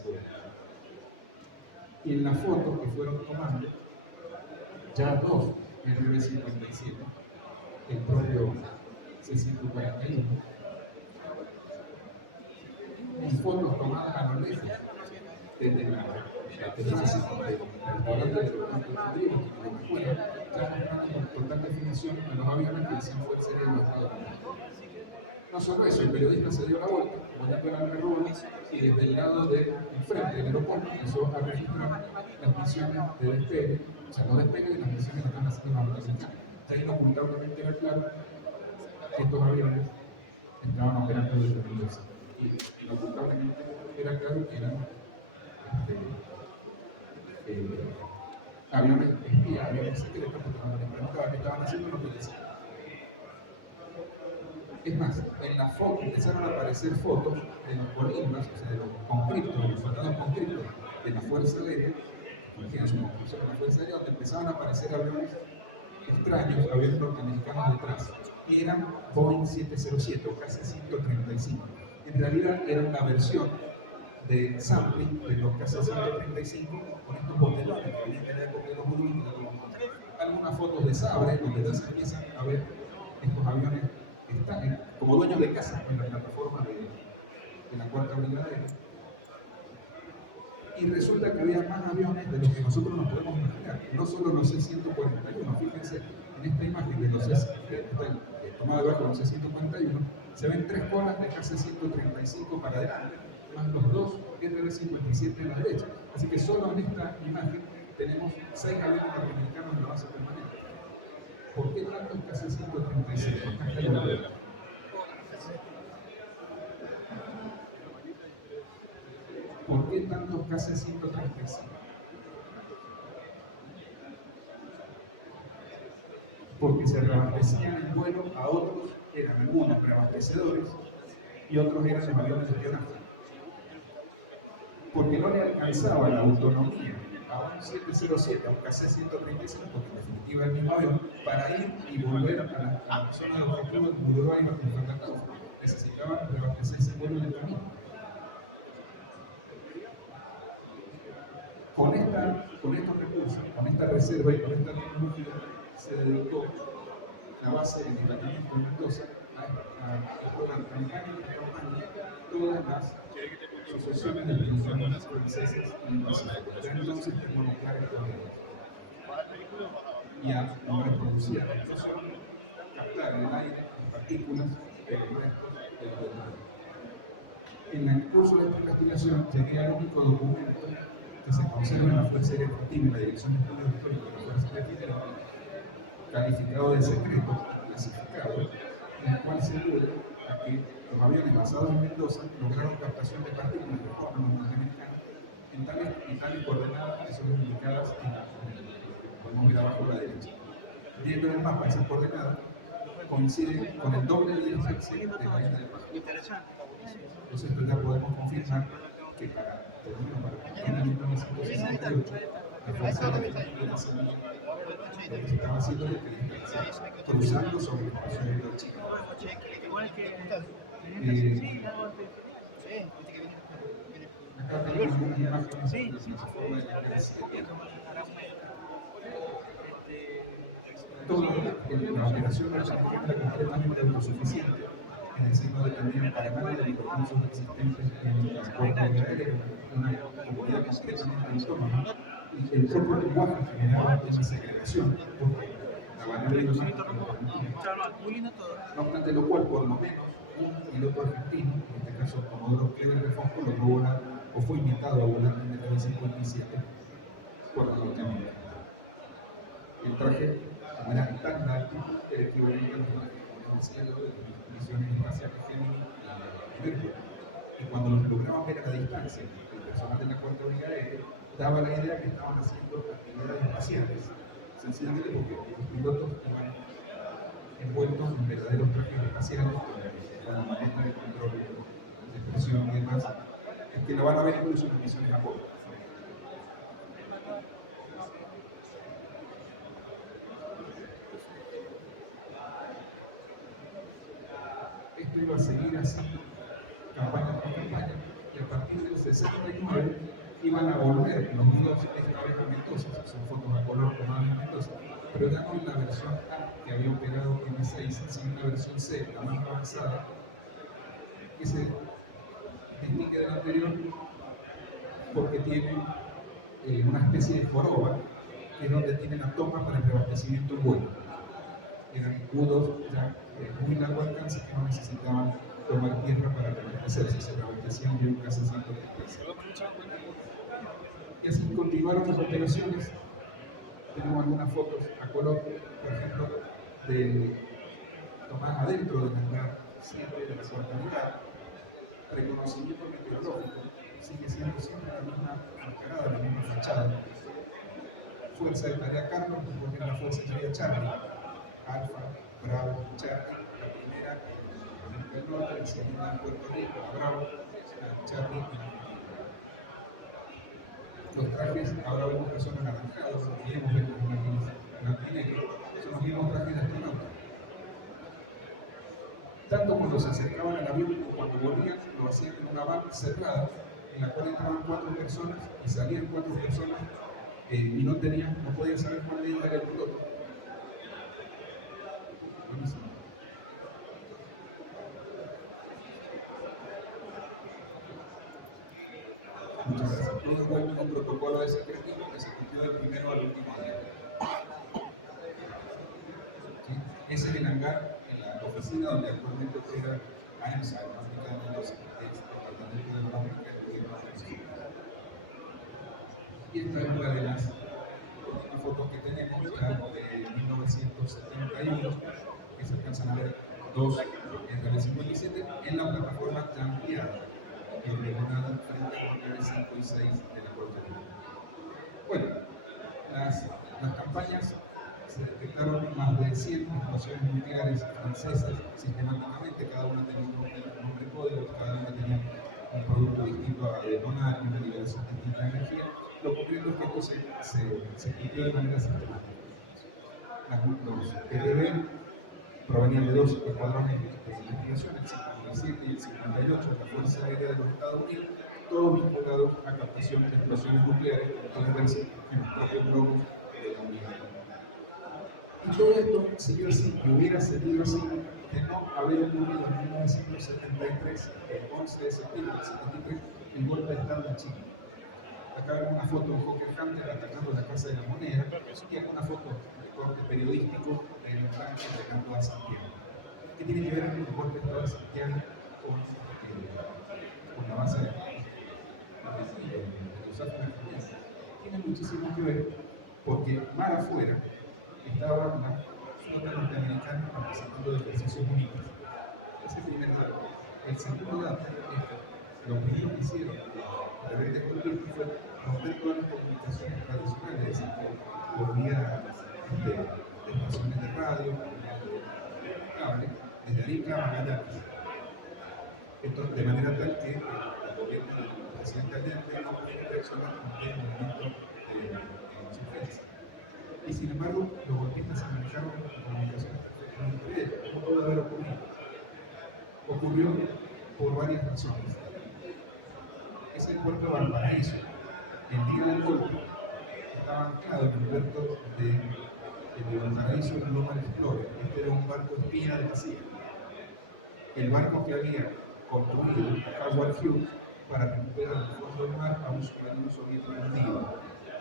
Y en la foto que fueron tomando, ya 2 RB-57, el propio C-141, y fotos tomadas a lo lejos, desde el restaurante de los Estados ya mostrando con total definición a los aviones que decían Fuerza Aérea de los Estados Unidos. No solo eso, el periodista se dio la vuelta, volviendo a la Rubén, y desde el lado de enfrente del aeropuerto empezó a registrar las misiones de despegue, o sea, los despegues de las misiones que están haciendo los norteamericanos. Ya inocultablemente era claro que estos aviones estaban operando desde el USA. Y inocultablemente era claro que eran aviones espías, aviones secretos, porque cuando les preguntaban qué estaban haciendo, no te decían. Es más, en la foto empezaron a aparecer fotos de los colimbas, o sea, de los conscriptos, de los soldados conscriptos de la Fuerza Aérea, que tienen su construcción en la Fuerza Aérea, donde empezaban a aparecer aviones extraños, aviones norteamericanos detrás. Y eran Boeing 707 o KC-135. En realidad eran la versión de sampling de los KC-135 con estos botelones que venían de la época de los judíos. Algunas fotos de Sabre, donde ya se empiezan a ver estos aviones que están como dueños de casa en la plataforma de la Cuarta Brigada Aérea. Y resulta que había más aviones de los que nosotros nos podemos imaginar, no solo los C-141. Fíjense, en esta imagen de los tomada debajo de los C-141, se ven 3 colas de KC-135 para adelante, más los 2 RB-57 en la derecha. Así que solo en esta imagen tenemos 6 aviones norteamericanos en la base permanente. ¿Por qué tantos KC-135? ¿Por qué tantos KC-135? Porque se reabastecían en vuelo a otros, eran algunos reabastecedores y otros eran los aviones de espionaje. Porque no le alcanzaba la autonomía a un 707, a un KC-135, que en definitiva es el mismo avión, para ir y volver a la zona de objetivo de Uruguay y Fracatao. Necesitaban reabastecerse en vuelo en el camino. Con estos recursos, con esta reserva y con esta tecnología, se dedicó la base en el Ayuntamiento de Mendoza a explorar campaña tras campaña todas las asociaciones de productores franceses en el Pacífico. Ya entonces tenemos claras coordenadas. Y a reproducir a la explosión, captar en el aire partículas de los restos de los detonados. En el curso de esta investigación llegué al único documento que se conserva en la Fuerza Aérea Argentina y la Dirección de Estudios Históricos de la Fuerza Aérea Argentina, calificado de secreto, clasificado, en el cual se alude a que los aviones basados en Mendoza lograron captación de partículas de forma norteamericana en tales coordenadas que son indicadas podemos ver abajo a la derecha. Viendo en el mapa esas coordenadas coinciden con el doble de distancia de la isla de Pascua. Entonces esto ya podemos confirmar que para, por lo menos para el año 1968, la Fuerza Aérea Argentina sabía lo que se estaba haciendo de que cruzando sobre el espacio aéreo chino. Acá tenemos algunas imágenes de la plataforma de la Tierra. La operación era completamente autosuficiente, es decir, no dependían para nada de los recursos existentes en el transporte aéreo, una comunidad completamente autónoma. Y el propio lenguaje generaba esa segregación, porque la banera idiomática lo permitía. No obstante lo cual, por lo menos, un piloto argentino, en este caso Comodoro Cleber de Fosco, logró volar o fue invitado a volar en el B-57 por la norteamericana. El traje, como era tan alto, era equivalente a los trajes en el cielo de las misiones espaciales Gemini y Mercury. Y cuando los lograban ver a la distancia, el personal de la Cuarta Brigada Aérea daba la idea que estaban haciendo actividades espaciales, sencillamente porque los pilotos iban envueltos en verdaderos trajes espaciales con la maneta de control de presión y demás, que lo van a ver incluso en las misiones Apolo. Esto iba a seguir así, campaña tras campaña, y a partir del 69 iban a volver los nudos esta vez a Mendoza, son fotos a color tomadas en Mendoza, pero ya no en la versión A que había operado en M6, sino en la versión C, la más avanzada, que se distingue de la anterior porque tiene una especie de joroba, que es donde tiene la toma para el reabastecimiento del vuelo. Eran U-2 ya muy largo alcance que no necesitaban tomar tierra para reabastecerse, se reabastecían de un casi 100 veces. Y así continuaron las operaciones. Tenemos algunas fotos a color, por ejemplo, tomadas adentro del hangar 7 de la Cuarta Brigada. Reconocimiento meteorológico, sigue siendo siempre la misma encarada, la misma fachada. Fuerza de Tarea Carlos, porque era la Fuerza de Tarea Charlie. Alfa, Bravo, Charlie, la primera en América del Norte, la segunda en Puerto Rico, la Bravo, la Charlie en Argentina. Los trajes, ahora vemos que son anaranjados, y hemos visto las imágenes blanco y negro, son los mismos trajes de astronauta. Tanto cuando se acercaban al avión como cuando volvían, lo hacían en una van cerrada, en la cual entraban 4 personas y salían 4 personas, y no podían saber cuál de ellos era el piloto. Buenísimo. Muchas gracias. Todo envuelto en un protocolo de secretismo que se cumplió del primero al último día. ¿Sí? Ese es el hangar en la oficina donde actualmente opera AEMSA, en África de Mendoza, que es el Departamento de Económica del Gobierno argentino. Y esta es una de las últimas fotos que tenemos, ya de 1971, que se alcanzan a ver 2 en el 57 en la plataforma ya ampliada, ordenada frente a los niveles 5 y 6 de la Cuarta Brigada. Bueno, las campañas se detectaron más de 100 explosiones nucleares francesas sistemáticamente, cada una tenía un nombre código, cada una tenía un producto distinto a detonar y una liberación distinta de energía. Lo concreto es que esto se cumplió de manera sistemática. Los PTB provenían de 2 escuadrones de investigación, el 57 y el 58 de la Fuerza Aérea de los Estados Unidos, todos vinculados a captación de explosiones nucleares, como pueden verse en los propios globos de la unidad. Y todo esto siguió así, y hubiera seguido así, de no haber ocurrido en 1973, el 11 de septiembre del 73, el golpe de Estado en Chile. Acá vemos una foto de un Hawker Hunter atacando la Casa de la Moneda, y acá una foto de corte periodístico de los tanques atacando a Santiago. ¿Qué tiene que ver el golpe de Estado de Santiago con la base de los Alpes? Tiene muchísimo que ver, porque mar afuera estaba la flota norteamericana participando de ejercicios militares. Ese es el primer dato. El segundo dato es que lo primero que hicieron los rebeldes golpistas fue romper todas las comunicaciones tradicionales, es decir, por vía de estaciones de radio, de cable, desde Arica a Magallanes. Esto de manera tal que el gobierno del presidente Allende no puede reaccionar ante el movimiento de insurgencia. Y sin embargo, los golpistas se manejaron en comunicaciones entre ellos. ¿Cómo pudo haber ocurrido? Ocurrió por varias razones. Es el puerto de Valparaíso. El día del golpe estaba anclado en el puerto de Valparaíso en Global Explorer. Este era un barco espía de la CIA. El barco que había construido Howard Hughes para recuperar el fondo del mar a un submarino soviético hundido.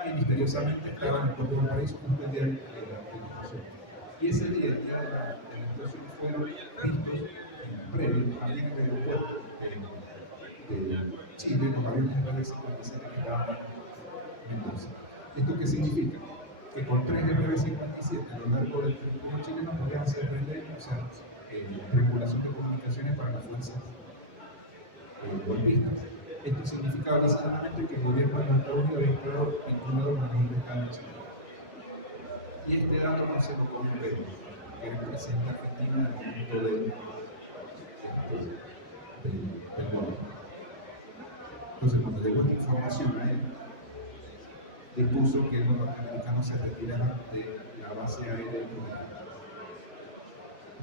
Y misteriosamente estaba en el puerto de Valparaíso justo el día de la explosión. Y ese día, el día de la explosión, fueron vistos previo a bien del aeropuerto de Chile, los aviones de RB-57 que estaban en Mendoza. ¿Esto qué significa? Que con 3 RB-57 a lo largo del territorio chileno podían hacer relé, o sea, triangulación de comunicaciones para las fuerzas golpistas. Esto significaba básicamente que el gobierno de los Estados Unidos había estado vinculado con el Estado de Chile. Y este dato no se lo comió Pedro, que era el presidente argentino en el momento del golpe. Entonces, cuando llegó esta información a él, dispuso que los norteamericanos se retiraran de la base aérea de Colombia,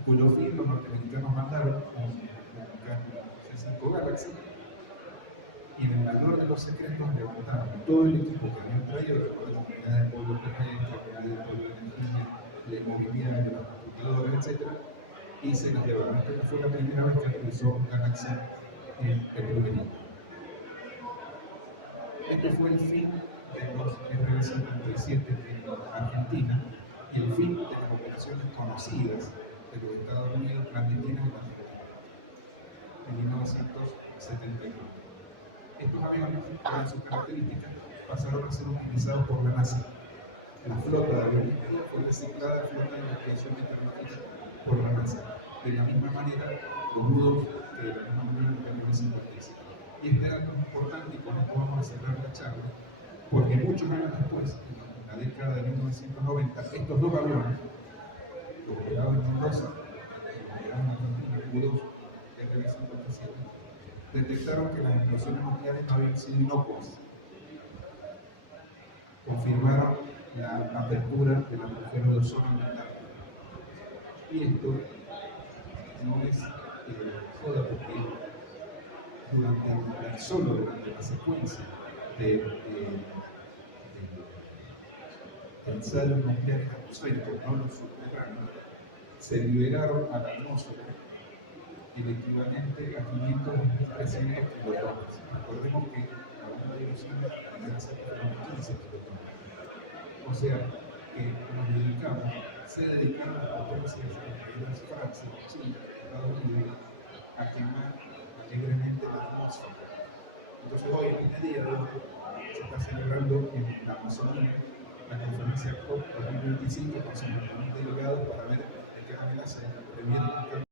cuyo fin los norteamericanos mandaron un C-5 Galaxy, y en el mayor de los secretos levantaron todo el equipo que habían traído, recordemos unidad de pueblo terrestre, unidad de pueblo de energía, de movilidad, de los computadores, etc., y se las llevaron. Esta fue la primera vez que utilizó Galaxy en el Perú. Este fue el fin de los RB-57 en Argentina y el fin de las operaciones conocidas de los Estados Unidos clandestinas en 1979. Estos aviones, con sus características, pasaron a ser utilizados por la NASA. La flota de aviones fue designada flota de investigación internacional por la NASA. De la misma manera, los nudos de la misma manera que el RB-57. Y este dato es importante, y con esto vamos a cerrar la charla, porque muchos años después, en la década de 1990, estos dos aviones, los operados en Mendoza, los operados en Argentina, U-2 RB-57, detectaron que las explosiones nucleares no habían sido inocuas. Confirmaron la apertura del agujero de ozono en la Antártida. Y esto no es joda, porque solo durante la secuencia de ensayos nucleares atmosféricos, no los subterráneos, se liberaron a la atmósfera el equivalente a 500.300 kilotones. Recordemos que la bomba de Hiroshima tenía cerca de 15 kilotones. O sea, que nos dedicamos, se dedicaron a potencias extranjeras, Francia, Chile, Estados Unidos, a quemar alegremente la atmósfera. Entonces hoy, en este día de hoy, se está celebrando en la Amazonía la conferencia COP 2025 con 50.000 delegados para ver de qué manera se previene